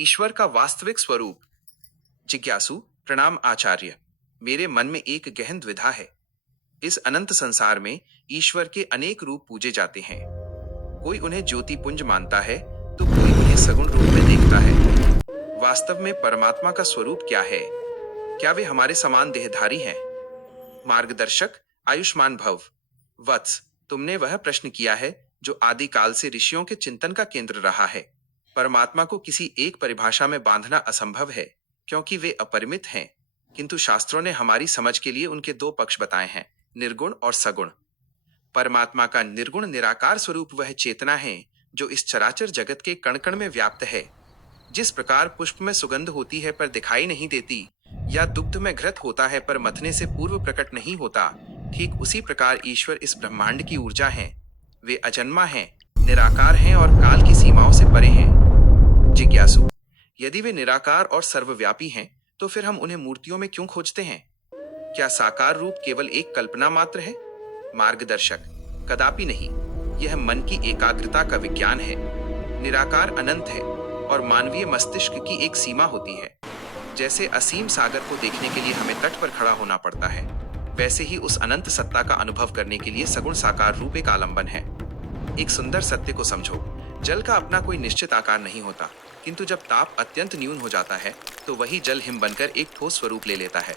ईश्वर का वास्तविक स्वरूप। जिज्ञासु, प्रणाम आचार्य। मेरे मन में एक गहन द्विधा है। इस अनंत संसार में ईश्वर के अनेक रूप पूजे जाते हैं। कोई उन्हें ज्योति पुंज मानता है तो कोई उन्हें सगुण रूप में देखता है। वास्तव में परमात्मा का स्वरूप क्या है? क्या वे हमारे समान देहधारी हैं? मार्गदर्शक, आयुष्मान भव। वत्स, तुमने वह प्रश्न किया है जो आदिकाल से ऋषियों के चिंतन का केंद्र रहा है। परमात्मा को किसी एक परिभाषा में बांधना असंभव है, क्योंकि वे अपरिमित हैं। किंतु शास्त्रों ने हमारी समझ के लिए उनके दो पक्ष बताए हैं, निर्गुण और सगुण। परमात्मा का निर्गुण निराकार स्वरूप वह चेतना है जो इस चराचर जगत के कण कण में व्याप्त है। जिस प्रकार पुष्प में सुगंध होती है पर दिखाई नहीं देती, या दुग्ध में घृत होता है पर मथने से पूर्व प्रकट नहीं होता, ठीक उसी प्रकार ईश्वर इस ब्रह्मांड की ऊर्जा है। वे अजन्मा हैं, निराकार हैं और काल की सीमाओं से परे हैं। जिज्ञासु, यदि वे निराकार और सर्वव्यापी हैं, तो फिर हम उन्हें मूर्तियों में क्यों खोजते हैं? क्या साकार रूप केवल एक कल्पना मात्र है? मार्गदर्शक, कदापि नहीं। यह मन की एकाग्रता का विज्ञान है। निराकार अनंत है और मानवीय मस्तिष्क की एक सीमा होती है। जैसे असीम सागर को देखने के लिए हमें तट पर खड़ा होना पड़ता है, वैसे ही उस अनंत सत्ता का अनुभव करने के लिए सगुण साकार रूप एक आलंबन है। एक सुंदर सत्य को समझो, जल का अपना कोई निश्चित आकार नहीं होता, किंतु जब ताप अत्यंत न्यून हो जाता है तो वही जल हिम बनकर एक ठोस स्वरूप ले लेता है।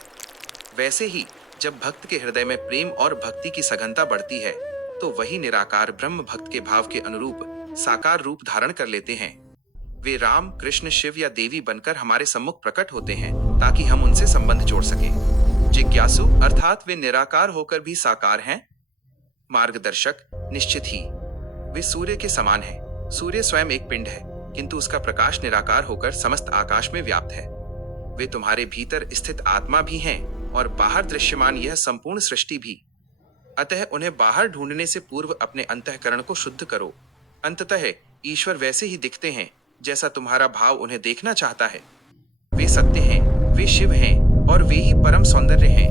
वैसे ही जब भक्त के हृदय में प्रेम और भक्ति की सघनता बढ़ती है, तो वही निराकार ब्रह्म भक्त के भाव के अनुरूप साकार रूप धारण कर लेते हैं। वे राम, कृष्ण, शिव या देवी बनकर हमारे सम्मुख प्रकट होते हैं ताकि हम उनसे संबंध जोड़ सकें। जिज्ञासु, अर्थात वे निराकार होकर भी साकार हैं? मार्गदर्शक, निश्चित ही। वे सूर्य के समान हैं। सूर्य स्वयं एक पिंड है, किंतु उसका प्रकाश निराकार होकर समस्त आकाश में व्याप्त है। वे तुम्हारे भीतर स्थित आत्मा भी हैं और बाहर दृश्यमान यह संपूर्ण सृष्टि भी। अतः उन्हें बाहर ढूंढने से पूर्व अपने अंतःकरण को शुद्ध करो। अंततः ईश्वर वैसे ही दिखते हैं जैसा तुम्हारा भाव उन्हें देखना चाहता है। वे सत्य हैं, वे शिव हैं और वे ही परम सौंदर्य हैं।